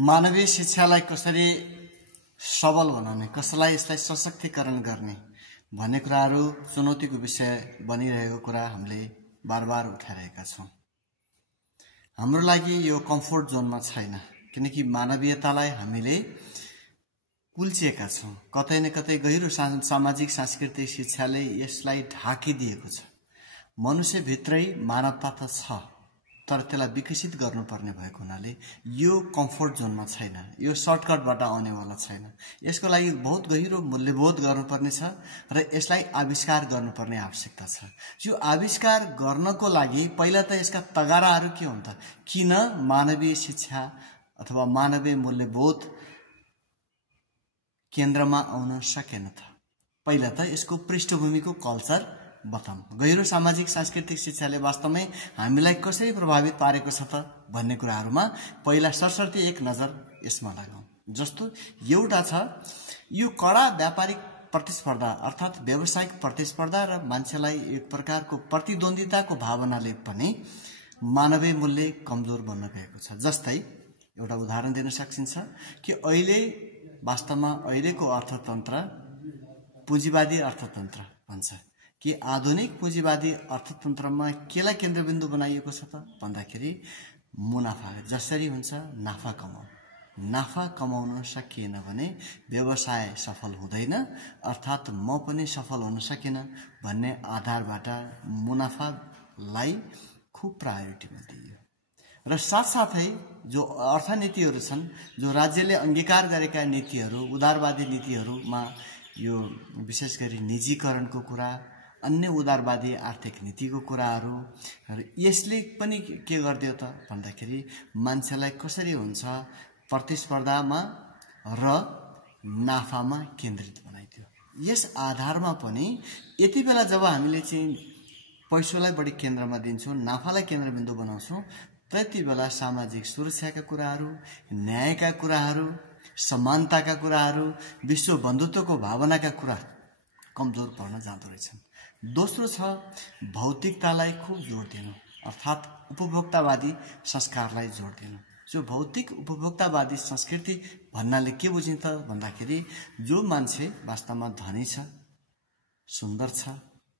मानवीय शिक्षालाई कसरी सबल बनाउने, कसलाई यसलाई सशक्तिकरण गर्ने भन्ने कुराहरू चुनौतीको विषय बनिरहेको कुरा हामीले बारबार उठाइरहेका छौं। हाम्रो लागि यो कम्फोर्ट जोनमा छैन, किनकि मानवीयतालाई हामीले कुल्चिएका छौं। कतै न कतै गहिरो सामाजिक सांस्कृतिक शिक्षाले यसलाई ढाकिदिएको छ। मनुष्यभित्रै मानवता त छ, तर त्यसलाई विकसित गर्नुपर्ने भएको हुनाले यो कम्फोर्ट जोनमा छैन, यो सर्टकटबाट आउनेवाला छैन। यसको लागि बहुत गहिरो मूल्यबोध गर्नुपर्ने छ र यसलाई आविष्कार गर्नुपर्ने आवश्यकता छ। यो आविष्कार गर्नको लागि पहिला त यसका तगाराहरू के हुन् त? किन मानवीय शिक्षा अथवा मानवीय मूल्यबोध केन्द्रमा आउन सकेन त? पहिला त यसको पृष्ठभूमिको कल्चर बताऊं। गहिरो सामाजिक सांस्कृतिक शिक्षाले वास्तवमै हामीलाई कसरी प्रभावित पारेको छ त भन्ने कुराहरूमा पहिला सरसर्ती एक नजर यसमा लगाऊं। जस्तो एउटा छ, यो कडा व्यापारिक प्रतिस्पर्धा अर्थात् व्यावसायिक प्रतिस्पर्धा र मान्छेलाई एक प्रकारको प्रतिद्वन्दिताको भावनाले पनि मानवीय मूल्य कमजोर बन्न गएको छ। जस्तै एउटा उदाहरण दिन सकिन्छ कि वास्तवमा अहिलेको अर्थतन्त्र पुँजीवादी अर्थतन्त्र भन्छ कि आधुनिक पुँजीवादी अर्थतन्त्रमा केलाई केन्द्रबिन्दु बनाइएको छ त भन्दाखेरि मुनाफा जसरी हुन्छ नाफा कमाउन सकिएन भने व्यवसाय सफल हुँदैन, अर्थात् म पनि सफल हुन सकिन भन्ने आधारबाट मुनाफालाई खुब प्रायोरिटीमा दिइयो। र साथसाथै जो अर्थनीतिहरू छन्, जो राज्यले अंगीकार गरेका नीतिहरू, उदारवादी नीतिहरूमा यो विशेष गरी निजीकरणको कुरा, अन्य उदारवादी आर्थिक नीतिको कुराहरू, र यसले पनि के गर्दियो त भन्दाखेरि मान्छेलाई कसरी हुन्छ प्रतिस्पर्धामा र नाफामा केन्द्रित बनाइदियो। यस आधारमा पनि यति बेला जब हामीले चाहिँ पैसालाई बढी केन्द्रमा दिन्छौं, नाफालाई केन्द्रबिन्दु बनाउँछौं, त्यति बेला सामाजिक सुरक्षाका कुराहरू, न्यायका कुराहरू, समानताका कुराहरू, विश्व बन्धुत्वको भावनाका कुरा कमजोर पर्न जाँदो रहेछन्। दोस्रो छ भौतिकतालाई खुब जोड दिनु, अर्थात् उपभोक्तावादी संस्कारलाई जोड दिनु। जो भौतिक उपभोक्तावादी संस्कृति भन्नाले के बुझिन्छ भन्दाखेरि जो मान्छे वास्तवमा धनी छ, सुन्दर छ,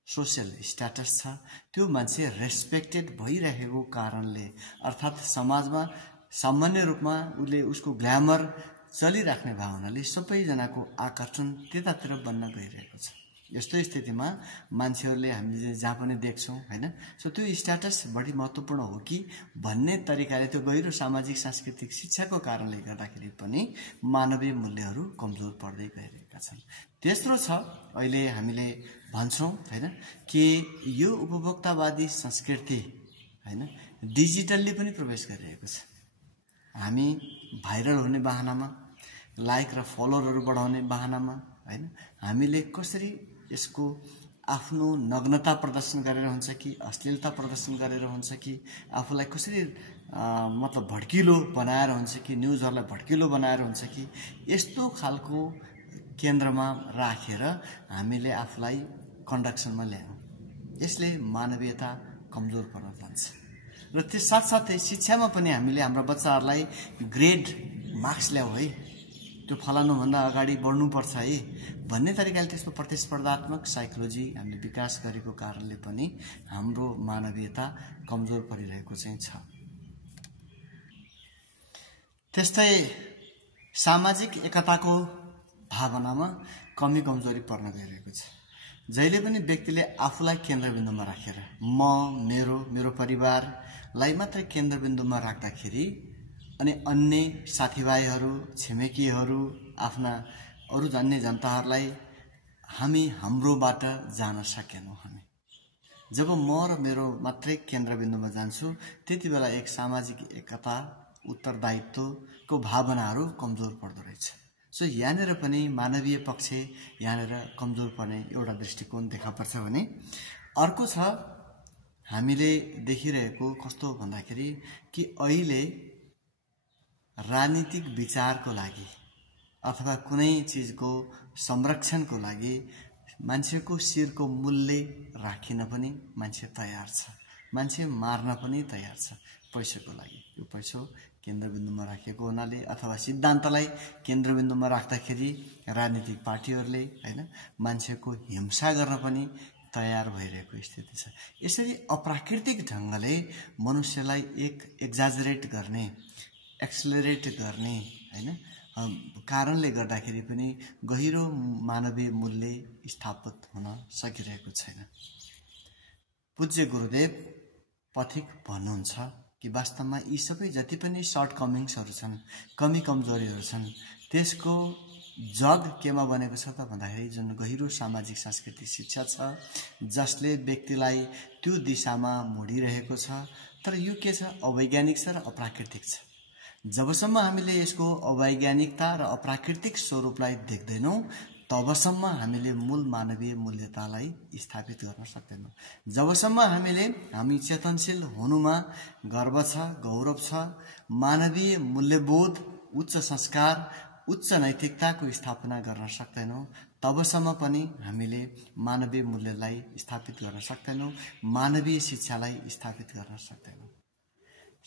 सोशल स्ट्याटस छ, त्यो मान्छे रेस्पेक्टेड भइरहेको कारणले, अर्थात् समाजमा सामान्य रूपमा उसको ग्ल्यामर चलिराख्ने भावनाले सबैजनाको आकर्षण त्यतातिर बन्न गइरहेको छ। यस्तो स्थितिमा मान्छेहरूले हामीले जहाँ पनि देख्छौं हैन, सो त्यो स्ट्याटस बढी महत्त्वपूर्ण हो कि भन्ने तरिकाले त्यो गहिरो सामाजिक सांस्कृतिक शिक्षाको कारणले गर्दाखेरि पनि मानवीय मूल्यहरू कमजोर पर्दै गइरहेका छन्। तेस्रो छ, अहिले हामीले भन्छौं हैन कि यो उपभोक्तावादी संस्कृति हैन डिजिटल्ली पनि प्रवेश गरिरहेको छ। हामी भाइरल हुने बहानामा, लाइक र फलोअरहरू बढाउने बहानामा हैन हामीले कसरी यसको आफ्नो नग्नता प्रदर्शन गरेर हुन्छ कि अश्लीलता प्रदर्शन गरेर हुन्छ कि आफूलाई कसरी मतलब भड्किलो बनाएर हुन्छ कि न्यूजहरूलाई भड्किलो बनाएर हुन्छ कि यस्तो खालको केन्द्रमा राखेर हामीले आफूलाई कन्डक्सनमा ल्यायौं। यसले मानवीयता कमजोर पर्न जान्छ। र त्यस साथसाथै शिक्षामा पनि हामीले हाम्रा बच्चाहरूलाई ग्रेड मार्क्स ल्याऊ है, त्यो फलानु भन्दा अगाडि बढ्नुपर्छ है भन्ने तरिकाले त्यसको प्रतिस्पर्धात्मक साइकोलोजी हामीले विकास गरेको कारणले पनि हाम्रो मानवीयता कमजोर परिरहेको चाहिँ छ। त्यस्तै सामाजिक एकताको भावनामा कमी कमजोरी पर्न गइरहेको छ। जहिले पनि व्यक्तिले आफूलाई केन्द्रबिन्दुमा राखेर मेरो परिवारलाई मात्र केन्द्रबिन्दुमा राख्दाखेरि अनि अन्य साथीभाइहरू, छिमेकीहरू, आफ्ना अरु अन्य जनताहरूलाई हामी हाम्रोबाट जान सकेनौं। हामी जब म र मेरो मात्रै केन्द्रबिन्दुमा जान्छु त्यति बेला एक सामाजिक एकता, उत्तरदायित्वको भावनाहरू कमजोर पर्दो रहेछ। सो यहाँनिर पनि मानवीय पक्ष यहाँनिर कमजोर पर्ने एउटा दृष्टिकोण देखा पर्छ भने अर्को छ हामीले देखिरहेको कस्तो भन्दाखेरि कि अहिले राजनीतिक विचारको लागि अथवा कुनै चीजको संरक्षणको लागि मान्छेको शिरको मूल्य राखिन पनि मान्छे तयार छ, मान्छे मार्न पनि तयार छ पैसाको लागि। यो पैसा केन्द्रबिन्दुमा राखेको हुनाले अथवा सिद्धान्तलाई केन्द्रबिन्दुमा राख्दाखेरि राजनीतिक पार्टीहरूले हैन मान्छेको हिंसा गर्न पनि तयार भइरहेको स्थिति छ। यसरी अप्राकृतिक ढंगले मनुष्यलाई एक्जाजरेट गर्ने, एक्सलरेट गर्ने हैन कारणले गर्दाखेरि पनि गहिरो मानवीय मूल्य स्थापित हुन सकिरहेको छैन। पूज्य गुरुदेव पथिक भन्नुहुन्छ कि वास्तवमा यी सबै जति पनि सर्टकमिङ्सहरू छन्, कमी कमजोरीहरू छन्, त्यसको जग केमा बनेको छ त भन्दाखेरि जुन गहिरो सामाजिक सांस्कृतिक शिक्षा छ जसले व्यक्तिलाई त्यो दिशामा मोडिरहेको छ। तर यो के छ, अवैज्ञानिक छ र अप्राकृतिक छ। जबसम्म हामीले यसको अवैज्ञानिकता र अप्राकृतिक स्वरूपलाई देख्दैनौं तबसम्म हामीले मूल मानवीय मूल्यतालाई स्थापित गर्न सक्दैनौं। जबसम्म हामी चेतनशील हुनुमा गर्व छ, गौरव छ, मानवीय मूल्यबोध, उच्च संस्कार, उच्च नैतिकताको स्थापना गर्न सक्दैनौं तबसम्म पनि हामीले मानवीय मूल्यलाई स्थापित गर्न सक्दैनौं, मानवीय शिक्षालाई स्थापित गर्न सक्दैनौं।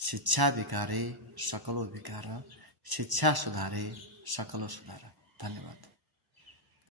शिक्षा विकारे सकलो विकार, शिक्षा सुधारे सकलो सुधार। धन्यवाद।